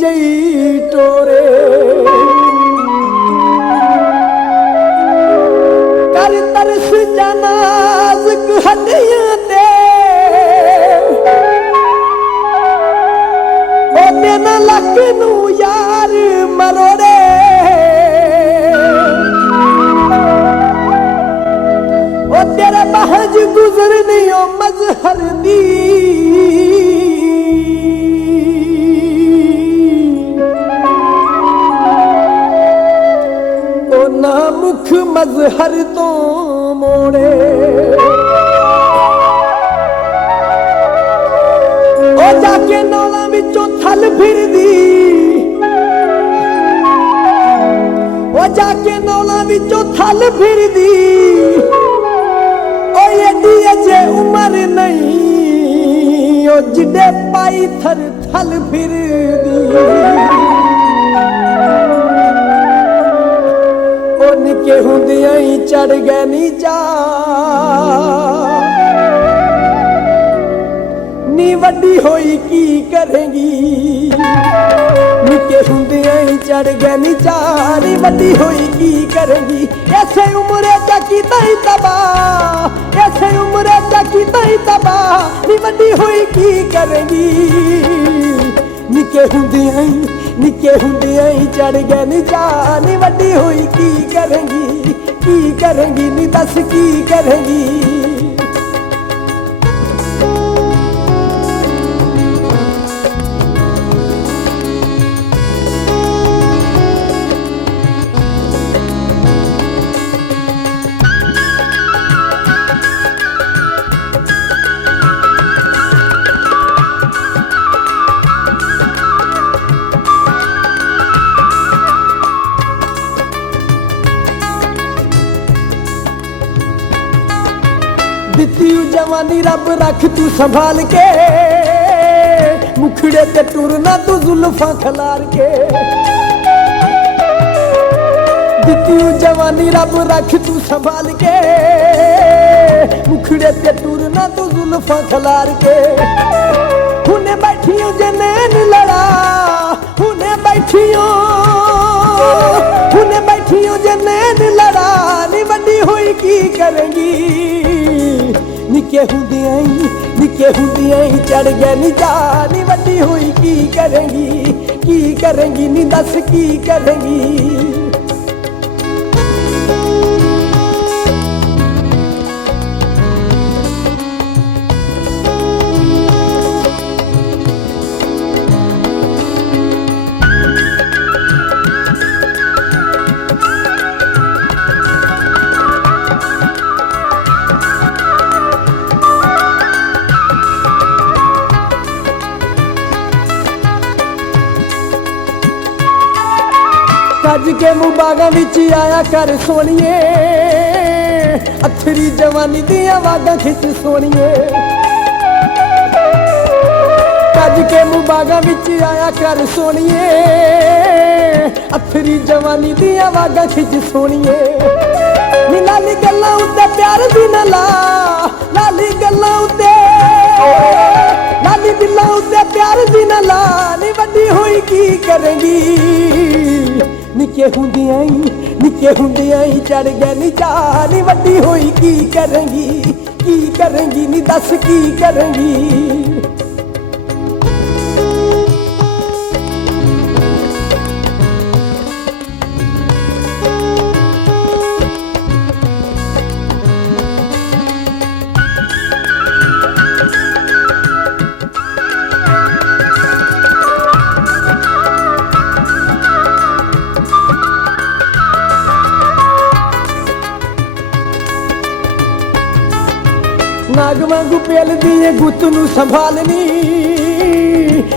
जई टोरे कर तरस जनाज़क हड्डियां ते ओ दिन लक नू यार मरोड़े ओ तेरे महज गुजरनी ओ मजहर दी मुख मजहर तो मोड़े ओ जाके नौला विचों थल फिरदी ओ जाके नौला विचों थल फिरदी ओ एडी अजे उम्र नहीं ओ जिडे पाई थर थल फिरदी निके हुंदियां ही चढ़ गए नी जा नी वड्डी होई की करेंगी निके हुंदियां ही चढ़ गए नी जा नी वड्डी होई की करेंगी ऐसे उम्र च कीता ही तबाह ऐसे उम्र च कीता ही तबाह नी वड्डी होई की करेंगी निके हुंदियां ही चढ़ गए नी जा नी वड्डी होई की करेंगी नी दस की करेंगी दिती जवानी रब रख तू संभाल के मुखड़े ते टुरना तू जुल्फां खलार के दिती जवानी रब रख तू संभाल के मुखड़े ते टुरना तू जुल्फां खलार के हुने बैठियो जे नैन लड़ा हुने बैठियो जे नैन लड़ा नी वड्डी होई की करेंगी निके हुंदियां ही चढ़ गए नी जा नी वड्डी होई की करेंगी नी दस की करेंगी कज के मुबागा विच आया कर सोनिए अथरी जवानी दियां वागां खिच सोनिए कज के मुबागा विच आया कर सोनिए अथरी जवानी दियां वागां खिच सोनिए नी लाली गल्लां उत्ते प्यार दी न ला लाली गल्लां उत्ते लाली दिलां उत्ते प्यार दी न ला नी वड्डी होई की करेंगी निके हुंदियां ही चढ़ गए नी जा नी वड्डी होई की करेंगी नी दस की करेंगी नाग वांगू पेलदी है गुत नू संभालनी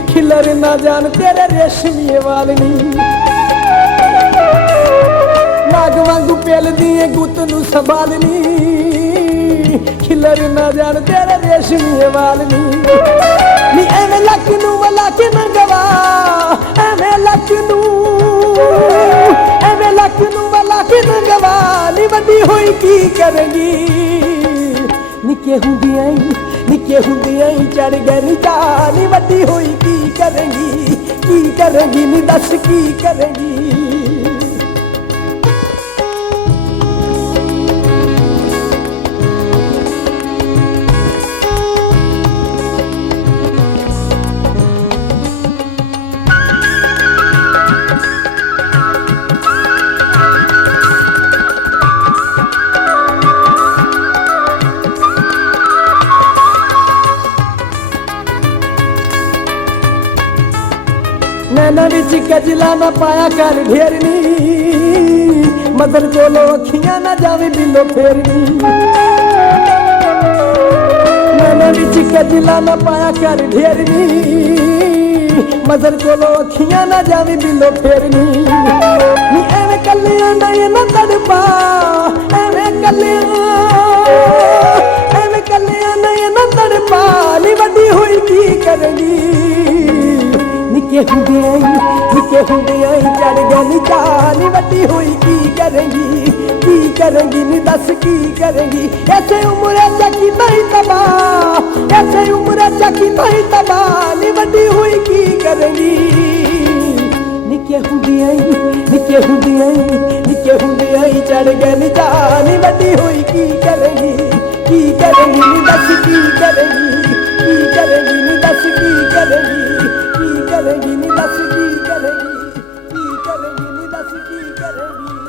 खिलर ना जान तेरे रेशमी वालनी नाग वांगू पेलदी है गुत नू संभालनी खिलर ना जान तेरे रेशमी वालनी नी एवें लक नू वला के न गवा एवें लक नू वला के न गवा नी वड्डी होई की करेंगी निके ਨਿੱਕੇ ਹੁੰਦਿਆਂ ਹੀ ਚੜ ਗਏ ਨੀ ਚਾਅ ਨੀ ਵੱਡੀ ਹੋਈ ਕੀ ਕਰੇਂਗੀ ਨੀ ਦੱਸ ਕੀ ਕਰੇਂਗੀ। नैना विच कजला ना पाया कर ढेरनी, मदर कोलो अखियां ना जावे बिलो फेरनी। नैना विच कजला ना पाया कर ढेरनी, मदर कोलो अखियां ना जावे बिलो फेरनी। नी एवें कल्लियां ना तड़पा, एवें कल्लियां ना तड़पा नी वड्डी होई की करेंगी। निके हुंदियां ही चढ़ गए नी चाअ नी वड्डी होई की करेंगी नी दस की करेंगी। ऐसे उम्र च कीता ही तबाह, ऐसे उम्र च कीता ही तबाह नी वड्डी होई की करेंगी। निके हुंदियां ही चढ़ गए नी चाअ नी वड्डी होई की करेंगी नी दस की करेंगी नी दस की करेंगी नी दस की करेंगी नी दस की करेंगी।